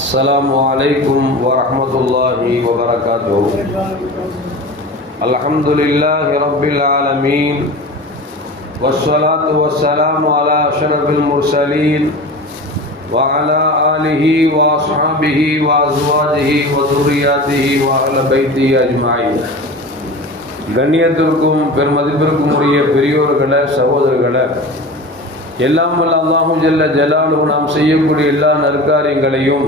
السلام عليكم ورحمة الله وبركاته. الحمد لله رب العالمين والصلاة والسلام على أشرف المرسلين وعلى آله وأصحابه وأزواجه وذرياته وأهل بيته أجمعين. கண்ணியத்திற்கும் பெருமதிப்பிற்கும் உரிய பெரியோர்களே, சகோதரர்களே, எல்லாம் வல்ல அல்லாஹு ஜல்ல ஜலாலுஹு நாம் செய்யக்கூடிய எல்லா நற்காரியங்களையும்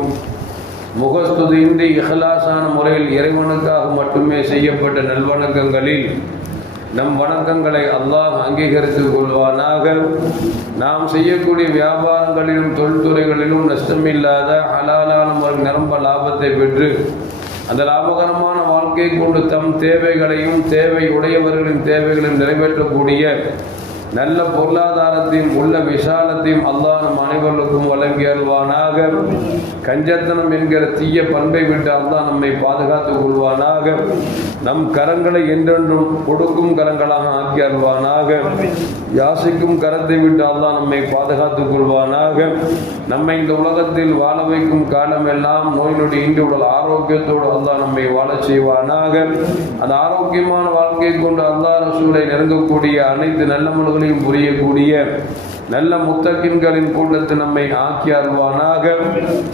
முகஸ்துதியின்றி இஹ்லாஸான முறையில் இறைவனுக்காக மட்டுமே செய்யப்பட்ட நல்வணக்கங்களில் நம் வணக்கங்களை அல்லாஹ் அங்கீகரித்துக் கொள்வானாக. நாம் செய்யக்கூடிய வியாபாரங்களிலும் தொழில்துறைகளிலும் நஷ்டமில்லாத ஹலாலான முறை நிரம்ப லாபத்தை பெற்று அந்த லாபகரமான வாழ்க்கை கொண்டு தம் தேவைகளையும் தேவை உடையவர்களின் தேவைகளையும் நிறைவேற்றக்கூடிய நல்ல பொருளாதாரத்தையும் உள்ள விசாலத்தையும் அல்லாஹ் நம் அனைவர்களுக்கும் வழங்கி அருள்வானாக. கஞ்சத்தனம் என்கிற தீய பண்பை விட்டு அல்லாஹ் நம்மை பாதுகாத்துக் கொள்வானாக. நம் கரங்களை என்றென்றும் கொடுக்கும் கரங்களாக ஆக்கி அருள்வானாக. யாசிக்கும் கரத்தை விட்டு அல்லாஹ் நம்மை பாதுகாத்துக் கொள்வானாக. நம்மை இந்த உலகத்தில் வாழ வைக்கும் காலமெல்லாம் நோய் நொடி இன்றி உடல் ஆரோக்கியத்தோடு அல்லாஹ் நம்மை வாழச் செய்வானாக. அந்த ஆரோக்கியமான வாழ்க்கை கொண்டு அல்லாஹ் ரசூலை நெருங்கக்கூடிய அனைத்து நல்ல மனிதர்களையும் புரியக்கூடிய நல்ல முத்தகின்களின் கூட்டத்தில் நம்மை ஆக்கி அருள்வானாக.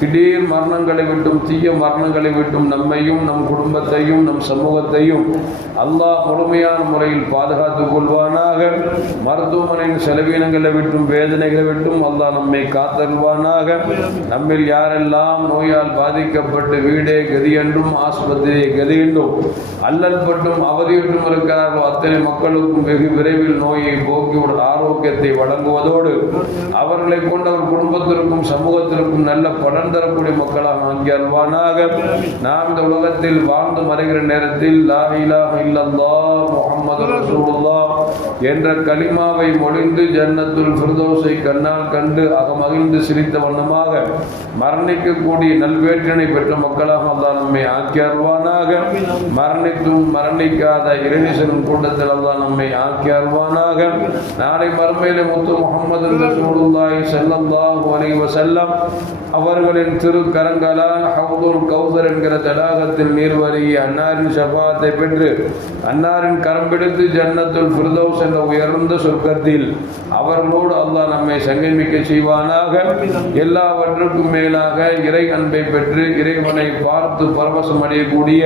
திடீர் மரணங்களை விட்டும் தீய மரணங்களை விட்டும் நம்மையும் நம் குடும்பத்தையும் நம் சமூகத்தையும் அல்லாஹ் முழுமையான முறையில் பாதுகாத்துக் கொள்வானாக. மருத்துவமனையின் செலவீனங்களை விட்டும் வேதனைகளை விட்டும் அல்லாஹ் நம்மை காத்தருள்வானாக. நம்மில் யாரெல்லாம் நோயால் பாதிக்கப்பட்டு வீடே கதி என்றும் ஆஸ்பத்திரியை கதி என்றும் அல்லல் பட்டும் அவதியுற்றும் இருக்கிறார்களோ அத்தனை மக்களுக்கும் வெகு விரைவில் நோயை போக்கி ஒரு ஆரோக்கியத்தை வழங்குவதோடு அவர்களை கொண்டு அவர் குடும்பத்திற்கும் சமூகத்திற்கும் நல்ல பலன் தரக்கூடிய மக்களாக ஆக்கி அருள்வானாக. நாம் இந்த உலகத்தில் வாழ்ந்து மறைகிற நேரத்தில் லா இலாஹ இல்லல்லாஹ் முஹம்மது ரசூலுல்லாஹ் என்ற கலிமாவை மொழிந்து ஜன்னத்துல் ஃபிர்தௌஸை கண்ணால் கண்டு அகமகிழ்ந்து சிரித்த வண்ணமாக மரணிக்கக்கூடிய நல்வேற்றினை பெற்ற மக்களாக அல்லாஹ் நம்மை ஆக்கி அருள்வானாக. மரணித்தும் மரணிக்காத இறைநேசரின் கூட்டத்தில் அல்லாஹ் நம்மை ஆக்கி அருள்வானாக. நாளை மறுமையிலே முத்து முஹம்மது ரசூலுல்லாஹி ஸல்லல்லாஹு அலைஹி வஸல்லம் அவர்களின் திருக்கரங்களால் ஹவுதுல் கௌசர் என்கிற தடாகத்தில் நீர்வருகி அன்னாரின் ஷஃபாஅத்தை பெற்று அன்னாரின் கரம் பிடித்து ஜன்னத்துல் ஃபிர்தௌஸ் என்ற உயர்ந்த சொர்க்கத்தில் அவர்களோடு அல்லாஹ் நம்மை சங்கமிக்க செய்வானாக. எல்லாவற்றுக்கும் மேலாக இறை அன்பை பெற்று இறைவனை பார்த்து பரவசம் அடையக்கூடிய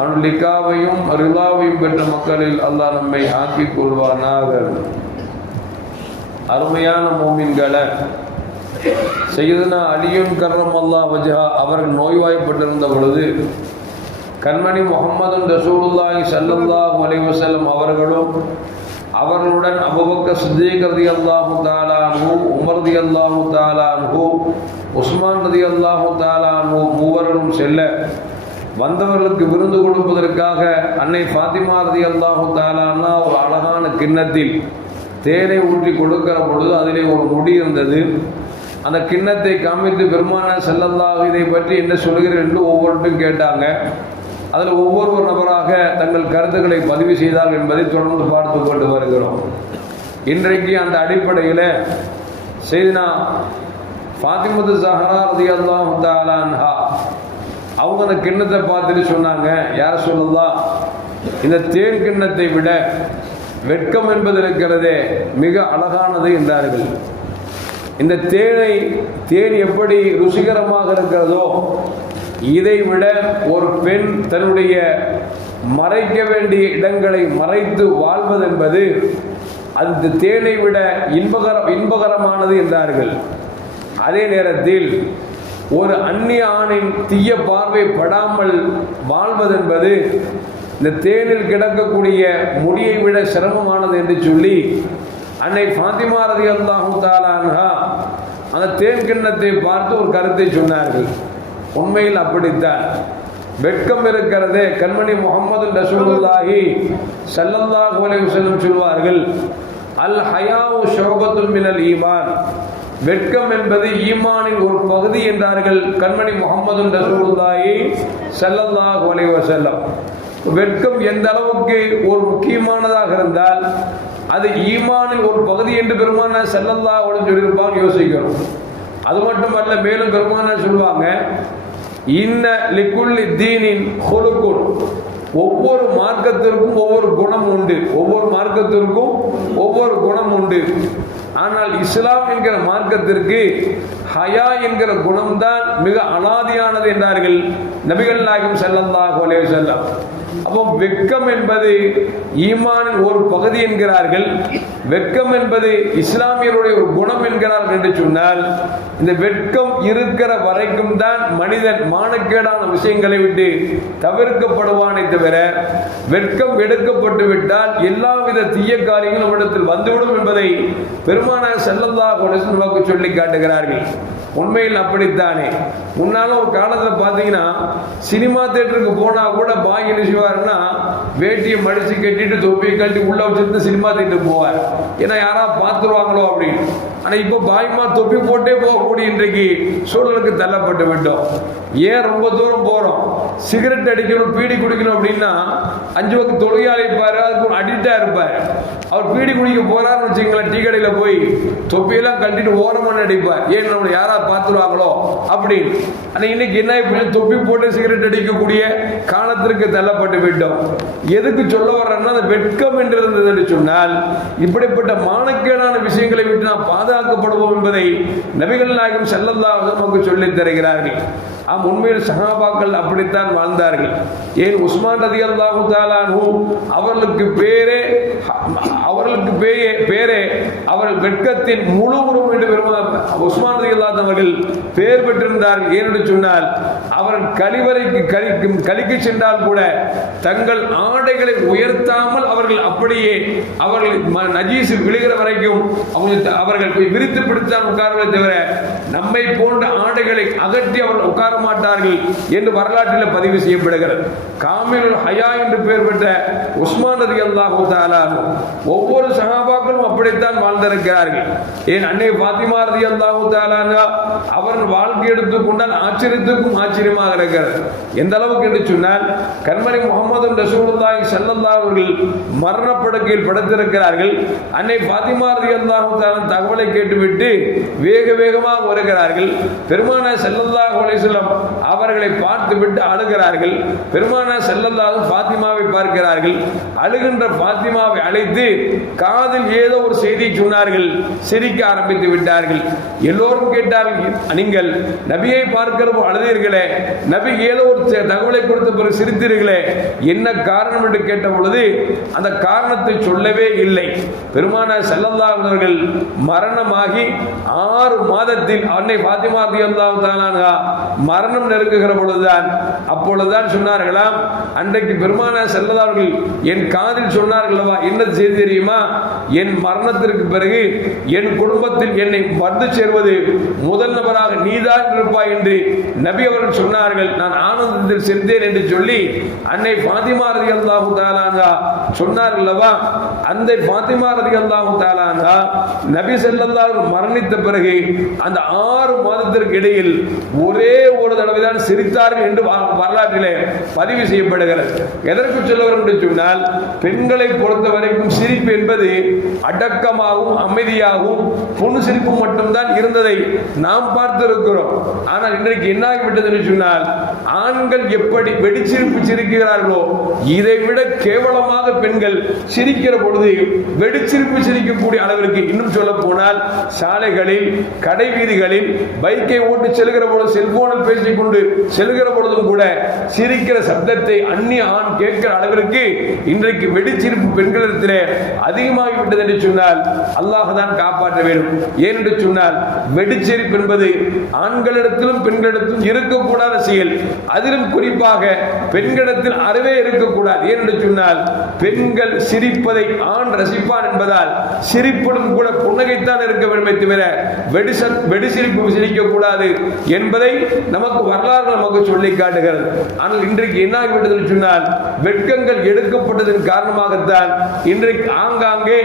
அவன் லிகாவையும் ரிலாவையும் பெற்ற மக்களில் அல்லாஹ் நம்மை ஆக்கிக் கொள்வானாக. அருமையான மோமின்களை, சையதுனா அலியும் கர்ரம் அல்லாஹ் வஜஹா அவர்கள் நோய்வாய்ப்பட்டிருந்த பொழுது கண்மணி முஹம்மது ரசூலுல்லாஹி ஸல்லல்லாஹு அலைஹி வஸல்லம் அவர்களும் அவர்களுடன் அபூபக்கர் சித்தீக் ரலியல்லாஹு தஆலா அன்ஹு, உமர் ரலியல்லாஹு தஆலா அன்ஹு, உஸ்மான் ரலியல்லாஹு தஆலா அன்ஹு மூவரும் செல்ல வந்தவர்களுக்கு விருந்து கொடுப்பதற்காக அன்னை ஃபாத்திமா ரலியல்லாஹு தஆலா அன்ஹா ஒரு அழகான கிண்ணத்தில் தேனை ஊற்றி கொடுக்கிற பொழுது அதிலே ஒரு முடி இருந்தது. அந்த கிண்ணத்தை காமித்து பெருமானார் ஸல்லல்லாஹு இதை பற்றி என்ன சொல்கிறீர்கள் என்று ஒவ்வொருவரும் கேட்டாங்க. அதில் ஒவ்வொரு நபராக தங்கள் கருத்துக்களை பதிவு செய்தார்கள் என்பதை தொடர்ந்து பார்த்து கொண்டு வருகிறோம். இன்றைக்கு அந்த அடிப்படையில் சையதுனா ஃபாத்திமத்து ஸஹ்ரா ரலியல்லாஹு தஆலா அன்ஹா அவங்க அந்த கிண்ணத்தை பார்த்துட்டு சொன்னாங்க, யார சொல்லலாம், இந்த தேன் கிண்ணத்தை விட வெட்கம் என்பது இருக்கிறதே மிக அழகானது என்றார்கள். இந்த தேன் எப்படி ருசிகரமாக இருக்கிறதோ இதை விட ஒரு பெண் தன்னுடைய மறைக்க வேண்டிய இடங்களை மறைத்து வாழ்வது என்பது அந்த தேனை விட இன்பகரமானது என்றார்கள். அதே நேரத்தில் ஒரு அந்நிய ஆணின் தீய பார்வை படாமல் வாழ்வதென்பது இந்த தேனில் கிடக்கக்கூடிய முடியை விட சிரமமானது என்று சொல்லி அன்னை ஃபாத்திமா ரலியல்லாஹு தஆலா அன்ஹா அந்த தேன் கிண்ணத்தை பார்த்து ஒரு கருத்தை சொன்னார்கள். உண்மையில் அப்படித்தான் வெட்கம் இருக்கிறதே. கண்மணி முஹம்மது ரசூலுல்லாஹி ஸல்லல்லாஹு அலைஹி வஸல்லம் சொல்வார்கள், அல் ஹயாஉ ஷுபத்துன் மினல் ஈமான், வெட்கம் என்பது ஈமானின் ஒரு பகுதி என்றார்கள் கண்மணி முஹம்மது ரசூலுல்லாஹி ஸல்லல்லாஹு அலைஹி வஸல்லம். வெட்கம் எந்த அளவுக்கு ஒரு முக்கியமானதாக இருந்தால் அது ஈமானின் ஒரு பகுதி என்று பெருமானார் ஸல்லல்லாஹு அலைஹி வஸல்லம் சொல்லியிருப்பாங்க. யோசிக்கிறோம். அது மட்டுமல்ல, மேலும் பெருமானார் சொல்லுவாங்க, இன்ன லிக்குல்லி தீனின் ஹுலுகுன், ஒவ்வொரு மார்க்கத்திற்கும் ஒவ்வொரு குணம் உண்டு, ஒவ்வொரு மார்க்கத்திற்கும் ஒவ்வொரு குணம் உண்டு. ஆனால் இஸ்லாம் என்கிற மார்க்கத்திற்கு ஹயா என்கிற குணம்தான் மிக அலாதியானது என்றார்கள் நபிகள் நாயகம் ஸல்லல்லாஹு அலைஹி வஸல்லம். அப்போ வெட்கம் என்பது ஈமானின் ஒரு பகுதி என்கிறார்கள், வெட்கம் என்பது இஸ்லாமியருடைய ஒரு குணம் என்கிறார்கள் என்று சொன்னால், இந்த வெட்கம் இருக்கிற வரைக்கும் தான் மனிதன் மானக்கேடான விஷயங்களை விட்டு தவிர்க்கப்படுவானே தவிர, வெட்கம் எடுக்கப்பட்டு விட்டால் எல்லாவித தீய காரியங்களும் இடத்தில் வந்துவிடும் என்பதை பெருமானார் ஸல்லல்லாஹு அலைஹி வஸல்லம் சொல்லி காட்டுகிறார்கள். உண்மையில் அப்படித்தானே. முன்னாலும் ஒரு காலத்தில் பார்த்தீங்கன்னா, சினிமா தியேட்டருக்கு போனா கூட பாய் என்ன செய்வாருன்னா, வேட்டியை மடிச்சு கட்டிட்டு தொப்பியை கட்டி உள்ள வச்சிருந்து சினிமா தியேட்டருக்கு போவார். ஏன்னா யாராவது பார்த்துருவாங்களோ அப்படின்னு. ஆனா இப்ப பாய்மா தொப்பி போட்டே போகக்கூடிய இன்றைக்கு சூழலுக்கு தள்ளப்பட்டு விட்டோம். ஏன் ரொம்ப தூரம் போறோம்? சிகரெட் அடிக்கணும், பீடி குடிக்கணும் அப்படின்னா 5 வகை தொழிலாளி இருப்பாரு, அதுக்கு ஒரு அடிக்டா இருப்பாரு. அவர் பீடி குடிக்க போறாருன்னு வச்சுங்களேன், டீ கடையில போய் தொப்பியெல்லாம் கட்டிட்டு ஓரமான அடிப்பார். ஏன் நம்ம யாராவது பார்த்துருவாங்களோ அப்படின்னு. ஆனா இன்னைக்கு என்ன, இப்படி தொப்பி போட்டு சிகரெட் அடிக்கக்கூடிய காலத்திற்கு தள்ளப்பட்டு விட்டோம். எதுக்கு சொல்ல வர்றேன்னா, அந்த வெட்கம் என்று இருந்தது என்று சொன்னால், இப்படிப்பட்ட மானக்கேடான விஷயங்களை விட்டு நாம் பாதுகாக்கப்படுவோம் என்பதை நபிகள் நாயகம் ஸல்லல்லாஹு அலைஹி வஸல்லம் நமக்கு சொல்லித் தருகிறார்கள். உண்மையில் சஹாபாக்கள் அப்படித்தான் வாழ்ந்தார்கள். ஏன் உஸ்மான் ரலியல்லாஹு தஆலா அன்ஹு அவர்களுக்கு பேரே அவர்கள் வெட்கத்தின் முழு உருவம் என்று உஸ்மான் ரலியல்லாஹு அவர்கள் பெயர் பெற்றிருந்தார்கள். ஏனென்று சொன்னால், அவர்கள் கழிக்கு சென்றால் கூட தங்கள் ஆடைகளை உயர்த்தாமல் அவர்கள் அப்படியே அவர்கள் நஜீஸ் விழுகிற வரைக்கும் அவர்கள் விரித்து பிடித்தான் உட்கார்வதை தவிர, நம்மை போன்ற ஆடைகளை அகற்றி அவர்கள் உட்கார மாட்டார்கள் என்று வரலாற்றில் பதிவு செய்யப்படுகிறது. காமிலுல் ஹயா என்று பெயர் பெற்ற உஸ்மான் ரலியல்லாஹு தஆலா ஒவ்வொரு சஹாபாக்களும் அப்படித்தான் வாழ்ந்திருக்கிறார்கள். ஏன் அன்னை ஃபாத்திமா ரலியல்லாஹு தஆலா அவர்கள் வாழ்க்கை எடுத்துக்கொண்டால் ஆச்சரியத்துக்கும் ஆச்சரியமாக இருக்கிறது. எந்த அளவுக்கு என்று சொன்னால், கண்மணி முஹம்மது ரசூலுல்லாஹி ஸல்லல்லாஹு அவர்கள் மரணப்படுக்கையில் படுத்திருக்கிறார்கள். அன்னை ஃபாத்திமா ரலியல்லாஹு தஆலா தகவலை கேட்டுவிட்டு வேக வேகமாக வருகிறார்கள். பெருமானார் ஸல்லல்லாஹு அலைஹி வஸல்லம் அவர்களை பார்த்து விட்டு அழுகிறார்கள். பெருமானார் ஸல்லல்லாஹு ஃபாத்திமாவை பார்க்கிறார்கள். அழுகின்ற ஃபாத்திமாவை அழைத்து காதில் ஏதோ ஒரு செய்தி சொன்னார்கள். சிரிக்க ஆரம்பித்து விட்டார்கள். எல்லோரும் கேட்டார்கள், நீங்கள் நபியை பார்க்கிறப்போ அழுதீர்களே, நபி ஏதோ ஒரு தகவலை கொடுத்த பிறகு சிரித்தீர்களே, என்ன காரணம் என்று கேட்ட பொழுது அந்த காரணத்தை சொல்லவே இல்லை. பெருமானார் ஸல்லல்லாஹு அலைஹி அவர்கள் மரணமாகி 6 மாதத்தில் அன்னை ஃபாத்திமா ரலியல்லாஹு தஆலா மரணம் நெருங்குகிற பொழுதுதான் அப்பொழுதுதான் சொன்னார்களாம், அன்றைக்கு பெருமானார் ஸல்லல்லாஹு அலைஹி அவர்கள் என் காதில் சொன்னார்களவா, என்ன செய்தி தெரியுமா, என் மரணத்திற்கு பிறகு என் குடும்பத்தில் என்னை வந்து சேர்வது முதல் நபராக நீதான் இருப்பாய் என்று நபி அவர்கள் சொன்னார்கள். நான் ஆனந்தத்தில் சென்றேன் என்று சொல்லி அன்னை ஃபாத்திமா ரலியல்லாஹு தஆலா சொன்னார்களவா. அந்த ஃபாத்திமா ரலியல்லாஹு தஆலா நபி ஸல்லல்லாஹு அலைஹி மரணித்த பிறகு அந்த 6 மாதத்திற்கு இடையில் ஒரே ஒரு தடவை தான் சிரித்தார்கள் என்று வரலாற்றிலே பதிவு செய்யப்படுகிறது. எதற்கு சொல்லுகிறோம் என்று சொன்னால், பெண்களை பொறுத்த வரைக்கும் சிரிப்பு என்பது அடக்கமாகவும் அமைதியாகவும் பொண்ணு சிரிப்பு மட்டும்தான் இருந்ததை நாம் பார்த்திருக்கிறோம். ஆனால் இன்றைக்கு என்ன ஆகிவிட்டது என்று சொன்னால், ஆண்கள் எப்படி வெடிச்சிரிப்பு சிரிக்கிறார்களோ இதை விட கேவலமாக பெண்கள் சிரிக்கிற பொழுது வெடிச்சிரிப்பு சிரிக்கக்கூடிய அளவிற்கு, இன்னும் சொல்ல போனால் சாலைகளில் கடை வீதிகளில் பைக்கை ஓட்டி செல்கிற பொழுது செல்போனில் பேசிக் கொண்டு செல்கிற பொழுதும் கூட சிரிக்கிற சப்தத்தை அந்நிய ஆண் கேட்கிற அளவிற்கு இன்றைக்கு வெடிச்சிரிப்பு பெண்களிடத்திலே அதிகமாகிவிட்டது என்று சொன்னால் அல்லாஹ் தான் காப்பாற்ற வேண்டும். ஏனென்று சொன்னால், வெடிச்சிரிப்பு என்பது ஆண்களிடத்திலும் பெண்களிடத்திலும் இருக்கக்கூடாத செயல். அதிலும் குறிப்பாக பெண்களிடத்தில் அறவே இருக்கக்கூடாது. ஏனென்று சொன்னால், பெண்கள் சிரிப்பதை ஆண் ரசிப்பான் என்பதால் சிரிப்பிலும் கூட புன்னகைத்தான் இருக்க வேண்டுமே தவிர வெடிசிரிப்பு சிரிக்கக்கூடாது என்பதை நமக்கு வரலாறு நமக்கு சொல்லி காட்டுகிறது. ஆனால் இன்றைக்கு என்ன ஆகிவிட்டது சொன்னால், வெட்கங்கள் எடுக்கப்பட்டதன் காரணமாகத்தான் இன்றைக்கு ஆங்காங்கே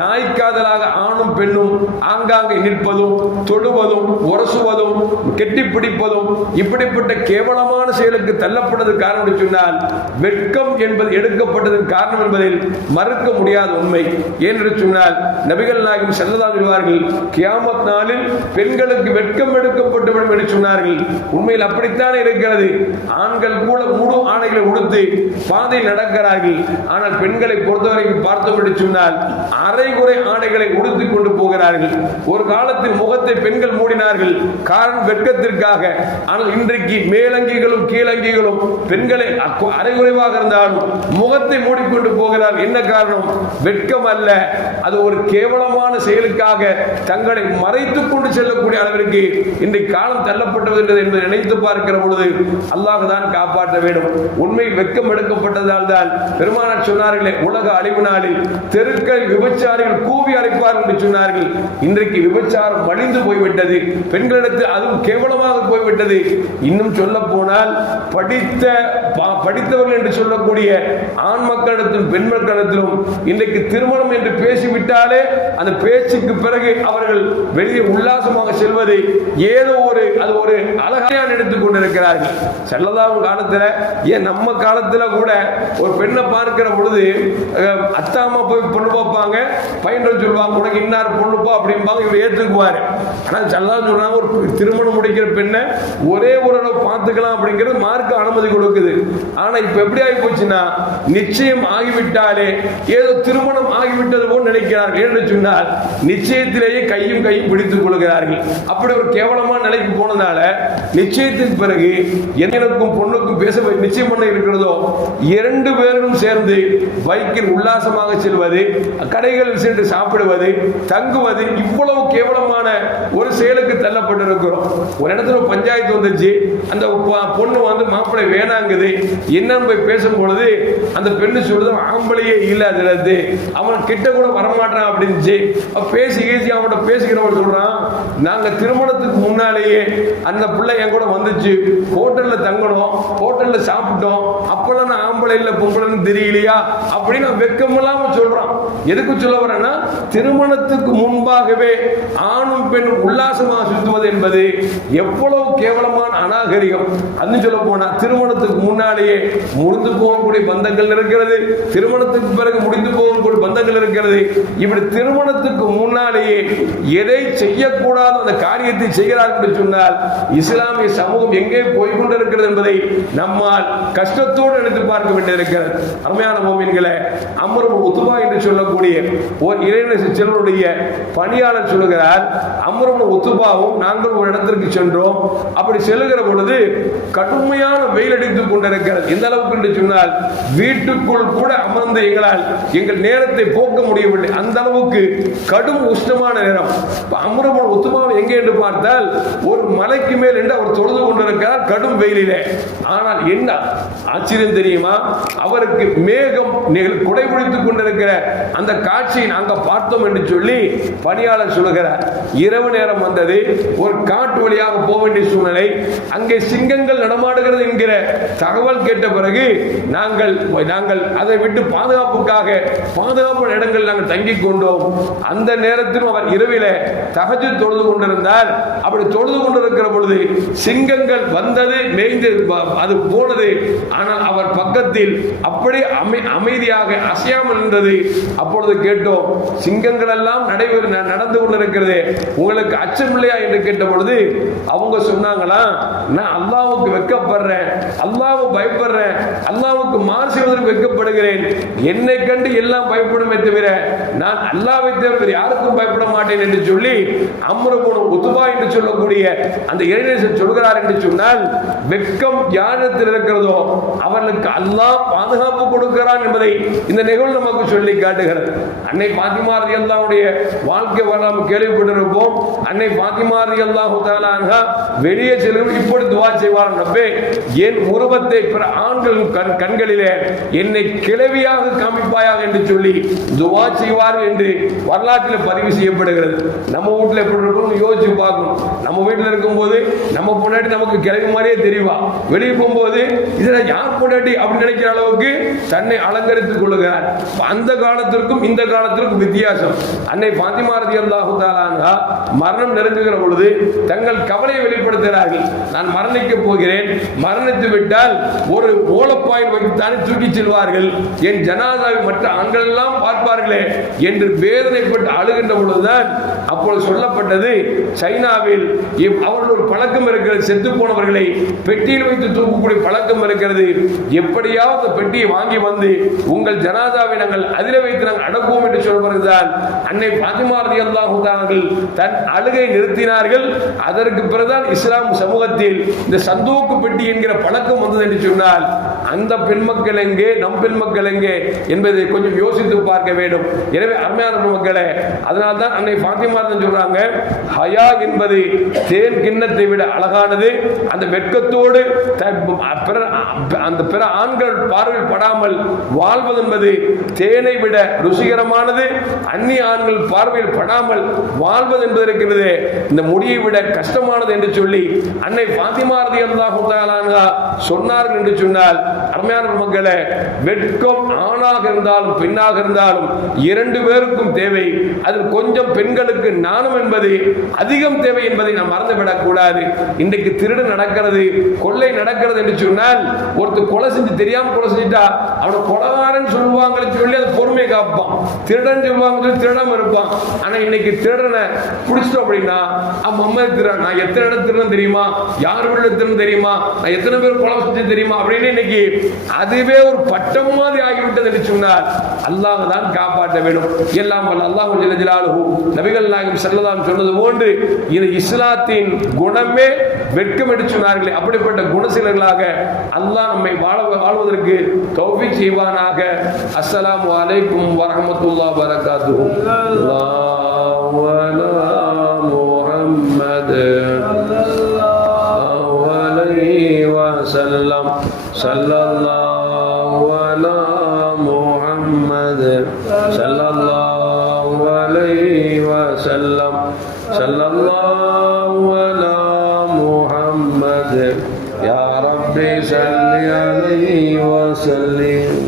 நாய்க்காதலாக ஆணும் பெண்ணும் ஆங்காங்கே நிற்பதும் தொடுவதும் உரசுவதும் கெட்டிப்பிடிப்பதும் இப்படிப்பட்ட கேவலமான கேவலமான செயலுக்கு தள்ளப்பட்டது காரணம் என்று சொன்னால் வெட்கம் என்பது எடுக்கப்பட்டதன் காரணம் என்பதில் மறுக்க முடியாத உண்மை. என்று சொன்னால் நபிகள் நாயகம் ஸல்லல்லாஹு அலைஹி வஸல்லம் கியாமத் நாளில் பெண்களுக்கு வெட்கம் எடுக்கப்பட்டுவிடும் என்று சொன்னார்கள். உண்மையில் அப்படித்தான் இருக்கிறது. ஆண்கள் கூட முழு ஆடைகளை உடுத்து பாதையில் நடக்கிறார்கள். ஆனால் பெண்களை பொறுத்தவரைக்கும் பார்த்தோம் என்று சொன்னால் அரைகுறை ஆடைகளை உடுத்திக் கொண்டு போகிறார்கள். ஒரு காலத்தில் முகத்தை பெண்கள் மூடினார்கள், காரணம் வெட்கத்திற்காக. ஆனால் இன்றைக்கு மேலங்கிகளும் கீழங்கிகளும் பெண்களை அரைகுறைவாக இருந்தாலும் முகத்தை மூடிக்கொண்டு போகிறார். என்ன காரணம்? வெட்கம் அல்ல, அது ஒரு கேவலமான செயலுக்காக தங்களை மறைத்துக் கொண்டு செல்லக்கூடிய அளவிற்கு இன்றைக்கு காலம் தள்ளப்பட்டது என்பதை நினைத்து பார்க்கிற பொழுது அல்லாஹ் தான் காப்பாற்ற வேண்டும். உண்மை வெட்கம் எடுக்கப்பட்டதால் தான் பெருமானார் சொன்னார்களே, உலக அழிவு நாளில் தெருக்கள் விபச்சாரிகள் கூவி அழைப்பார்கள் என்று சொன்னார்கள். இன்றைக்கு விபச்சாரம் மலிந்து போய்விட்டது, பெண்களிடத்தில் அதுவும் கேவலமாக போய்விட்டது. இன்னும் சொல்ல போனால் படித்தவர்கள் என்று சொல்லக்கூடிய ஆண் மக்களிடத்திலும் பெண் மக்களிடத்திலும் இன்றைக்கு திருமணம் என்று பேசிவிட்டாலே அந்த பேச்சுக்கு பிறகு அவர்கள் வெளியே உல்லாசமாக செல்வதை ஏதோ அது ஒரு அழகான எடுத்துக் கொண்டிருக்கிறார்கள். ஸல்லல்லாஹு காலத்துல, ஏன் நம்ம காலத்துல கூட ஒரு பெண்ணை பார்க்கிற பொழுது அத்தா அம்மா போய் பொண்ணு பார்ப்பாங்க, பையன்கள் சொல்லுவாங்க உனக்கு இன்னார் பொண்ணுப்பா அப்படிம்பாங்க, இவர் ஏற்றுக்குவாரு. ஆனால் ஸல்லல்லாஹு சொல்றாங்க ஒரு திருமணம் முடிக்கிற பெண்ணை ஒரே ஒரு பார்த்துக்கலாம் அப்படிங்கிறது மார்க்க அனுமதி கொடுக்குது. ஆனா இப்ப எப்படி ஆகி போச்சுன்னா, நிச்சயம் ஆகிவிட்டாலே ஏதோ திருமணம் ஆகிவிட்டது போல் நினைக்கிறார்கள். என்று சொன்னால் நிச்சயத்திலேயே கையும் பிடித்துக் கொள்கிறார்கள். அப்படி ஒரு கேவலமான நிலைக்கு போனதால நிச்சயத்தின் பிறகு எனக்கும் பொண்ணுக்கும் பேச நிச்சயம் பண்ண இருக்கிறதோ இரண்டு பேரும் சேர்ந்து பைக்கில் உல்லாசமாக செல்வது, கடைகளில் சென்று சாப்பிடுவது, தங்குவது, இவ்வளவு கேவலமான ஒரு செயலுக்கு தள்ளப்பட்டிருக்கிறோம். ஒரு இடத்துல பஞ்சாயத்து வந்துச்சு, அந்த பொண்ணு வந்து மாப்பிள்ளை வேணாங்குது. என்னன்னு போய் பேசும் பொழுது அந்த பெண்ணு சொல்றது ஆம்பளையே இல்லாது, அவன் கிட்ட கூட வரமாட்டான் அப்படின்னு பேசி அவன்கிட்ட பேசிக்கிறவன் சொல்றான், நாங்க திருமணத்துக்கு முன்னாலேயே அந்த பிள்ளை என் கூட வந்துச்சு, ஹோட்டல்ல தங்கணும், ஹோட்டல்ல சாப்பிட்டோம், அப்பெல்லாம் நான் ஆம்பளை இல்ல பொம்பளைன்னு தெரியலையா அப்படின்னு வெக்கம் இல்லாம சொல்றான். எதுக்கு சொல்ல வரேன்னா, திருமணத்துக்கு முன்பாகவே ஆணும் பெண்ணும் உல்லாசமாக சுற்றுவது என்பது எவ்வளவு கேவலமான அநாகரிகம். அது சொல்ல போனா திருமணத்துக்கு முன்னாலேயே முடிந்து போகக்கூடிய பந்தங்கள் இருக்கிறது, திருமணத்துக்கு பிறகு முடிந்து போகக்கூடிய பந்தங்கள் இருக்கிறது. இப்படி திருமணத்துக்கு முன்னாலேயே எதை செய்யக்கூடாத அந்த காரியத்தை செய்கிறார்கள் என்று சொன்னால் இஸ்லாமிய சமூகம் எங்கே போய்கொண்டிருக்கிறது என்பதை நம்மால் கஷ்டத்தோடு எடுத்து பார்க்க வேண்டியிருக்கிறது. அருமையான மோமின்களே, அம்ர் இப்னு உத்பா என்று சொல்லக்கூடிய ஒரு இறைநேச செல்வருடைய பணியாளர் சொல்லுகிறார், அம்ர் இப்னு உத்பாவும் நாங்கள் ஒரு இடத்திற்கு சென்றோம். அப்படி செல்லுகிற பொழுது கடுமையான வெயில் அடித்துக் கொண்டிருக்கிறது. எந்த அளவுக்கு என்று சொன்னால் வீட்டுக்குள் கூட அமர்ந்து எங்கள் நேரத்தை போக்க முடியவில்லை. அந்த அளவுக்கு கடும் உஷ்ணமான நேரம். அம்ர் இப்னு உத்பாவை எங்கே என்று பார்த்தால் ஒரு மலைக்கு மேல் என்று அவர் தொழுது கொண்டிருக்கிறார் கடும் வெயிலிலே. ஆனால் என்ன ஆச்சரியம் தெரியுமா, அவருக்கு மேகம் குடைபிடித்துக் கொண்டிருக்கிற அந்த காட்சியை நாங்கள் பார்த்தோம் என்று சொல்லி பணியாளர் சொல்லுகிறார். இரவு நேரம் வந்தது, ஒரு காட்டு வழியாக போக வேண்டிய சூழ்நிலை, அங்கே சிங்கங்கள் நடமாடுகிறது என்கிற தகவல் கேட்ட பிறகு நாங்கள் அதை விட்டு பாதுகாப்புக்காக பாதுகாப்பு இடங்கள் நாங்கள் தங்கிக் கொண்டோம். அந்த நேரத்திலும் அவர் இரவில தஹஜ்ஜுத் தொழுது கொண்டிருந்தார். அப்படி தொழுது கொண்டிருக்கிற பொழுது சிங்கங்கள் வந்தது, மேய்ந்து அது போனது. ஆனால் அவர் பக்கத்தில் அப்படி அமைதியாக அசையாமல் இருந்தது. அப்பொழுது கேட்டோம், சிங்கங்கள் எல்லாம் நடந்து கொண்டிருக்கிறது, உங்களுக்கு அச்சம் இல்லையா என்று கேட்ட பொழுது அவங்க சொன்னாங்களா, நான் அல்லாஹ்வுக்கு வெட்கப்படுறேன், அல்லாஹ்வை பயப்படுறேன், அல்லாஹ்வுக்கு மாறு செய்வதற்கு வெட்கப்படுகிறேன், என்னை கண்டு எல்லாம் பயப்படுமே தவிர நான் அல்லாஹ்வை தவிர யாருக்கும் பயப்பட மாட்டேன் என்று சொல்லி அம்ர் இப்னு உத்பா என்று சொல்லக்கூடிய அந்த இறைநேசர் சொல்கிறார். என்று சொன்னால் வெட்கம் யாரிடத்தில் இருக்கிறதோ அவர்களுக்கு அல்லாஹ் பாதுகாப்பு கொடுக்கிறான் என்பதை இந்த நிகழ்வு நமக்கு சொல்லி காட்டுகிறது. அன்னை பாத்திமா ரலியல்லாஹுடைய வாழ்க்கை வரலாறு கேள்விப்பட்டிருப்போம். அன்னை பாத்திமா ரலியல்லாஹு தஆலா அன்ஹா வெளியே செல்லும் இப்படி துஆ செய்வார், ரப்பே என் உருவத்தை பிற ஆண்கள் கண்களிலே என்னை கிழவியாக காமிப்பாயாக என்று சொல்லி துஆ செய்வார்கள் என்று வரலாற்றில் பதிவு செய்யப்படுகிறது. நம்ம வீட்டில் எப்படி இருக்கும் யோசிச்சு பார்க்கணும். நம்ம வீட்டில் இருக்கும்போது நம்ம பொண்டாட்டி நமக்கு கிழவி மாதிரியே தெரிவா, வெளியே போகும்போது இதுல யார் பொண்டாட்டி அப்படின்னு நினைக்கிற அளவுக்கு தன்னை அலங்கரித்துக் கொள்ளுகிறார். அந்த காலத்திற்கும் இந்த கால காலத்திற்கு வித்தியாசம். அன்னை ஃபாத்திமா ரலியல்லாஹு தஆலா அன்ஹா மரணம் நெருங்குகிற பொழுது தங்கள் கவலையை வெளிப்படுத்துகிறார்கள். நான் மரணிக்க போகிறேன், மரணித்து விட்டால் ஒரு ஓலப்பாயில் வைத்துத்தானே தூக்கி செல்வார்கள், என் ஜனாதாவை மற்ற ஆண்கள் எல்லாம் பார்ப்பார்களே என்று வேதனைப்பட்டு அழுகின்ற பொழுதுதான் அப்பொழுது சொல்லப்பட்டது, சைனாவில் அவர்கள் ஒரு பழக்கம் இருக்கிறது, செத்து போனவர்களை பெட்டியில் வைத்து தூக்கக்கூடிய பழக்கம் இருக்கிறது. எப்படியாவது பெட்டியை வாங்கி வந்து உங்கள் ஜனாதாவை நாங்கள் அதில் வைத்து நாங்கள் அடக்குவோம் என்று சொல்வதுதான் அன்னை ஃபாத்திமா ரலியல்லாஹு தஆலா தன் அழுகை நிறுத்தினார்கள். அதற்கு பிறகுதான் இஸ்லாம் சமூகத்தில் இந்த சந்தூக்கு பெட்டி என்கிற பழக்கம் வந்தது என்று சொன்னால் அந்த பெண் மக்கள் எங்கே, நம் பெண் மக்கள் எங்கே என்பதை கொஞ்சம் யோசித்து பார்க்க வேண்டும். எனவே அருமையான மக்களே, அதனால்தான் அன்னை ஃபாத்திமா சொல்றாங்க, ஹயா என்பது தேன் கிண்ணத்தை விட அழகானது. அந்த வெட்கத்தோடு அந்த பிற ஆண்கள் பார்வையில் படாமல் வாழ்வது என்பது தேனை விட ருசிகரமானது. அந்நிய ஆண்கள் பார்வையில் படாமல் வாழ்வது என்பது இருக்கிறது இந்த முடியை விட கஷ்டமானது என்று சொல்லி அன்னை ஃபாத்திமா ரலியல்லாஹு தஆலா அன்ஹா சொன்னார்கள் என்று சொன்னால், அருமையான மக்களே, வெட்கம் ஆணாக இருந்தாலும் பெண்ணாக இருந்தாலும் இரண்டு பேருக்கும் தேவை. அதில் கொஞ்சம் பெண்களுக்கு நாணம் என்பது அதிகம் தேவை என்பதை நாம் மறந்துவிடக் கூடாது. இன்றைக்கு திருடு நடக்கிறது, கொள்ளை நடக்கிறது என்று சொன்னால் ஒருத்தர் கொலை செஞ்சு தெரியாம கொலை செஞ்சுட்டா அவனை கொலைகாரன் சொல்லுவாங்கன்னு சொல்லி அது பொறுமை காப்பான், திருடன் சொல்லுவாங்க திருடாம இருப்பான். ஆனா இன்னைக்கு திருடனை பிடிச்சிட்டோம் அப்படின்னா அம்மா திருடன், நான் எத்தனை இடம் திருடன் தெரியுமா, யார் வீடு திருடன் தெரியுமா, நான் எத்தனை பேர் கொலை செஞ்சு தெரியுமா அப்படின்னு இன்னைக்கு அதுவே ஒரு பட்டம் மாதிரி ஆகிவிட்டது என்று சொன்னால் அல்லாஹ் தான் காப்பாற்ற வேண்டும். எல்லாம் அல்லாஹ் ஜல்ல ஜலாலுஹு நபிகள் நாயகம் ஸல்லல்லாஹு அலைஹி சொன்னது போன்று இது இஸ்லாத்தின் குணமே வெட்கம் என்று சொன்னார்களே, அப்படிப்பட்ட குணசீலர்களாக அல்லாஹ் நம்மை வாழ்வதற்கு தௌஃபீக் செய்வானாக. அஸ்ஸலாமு அலைக்கும் வரஹ்மத்துல்லாஹி வபரகாத்துஹு. அல்லாஹு அலா முஹம்மத் ஸல்லல்லாஹு அலைஹி வஸல்லம் ஸல்லல்லாஹு அலா முஹம்மத் ஸல்லல்லாஹு அலைஹி வஸல்லம் ஸல்லல்லாஹு அலா முஹம்மத் யா ரப்பி ஸல்லி அலைஹி வஸல்லிம்.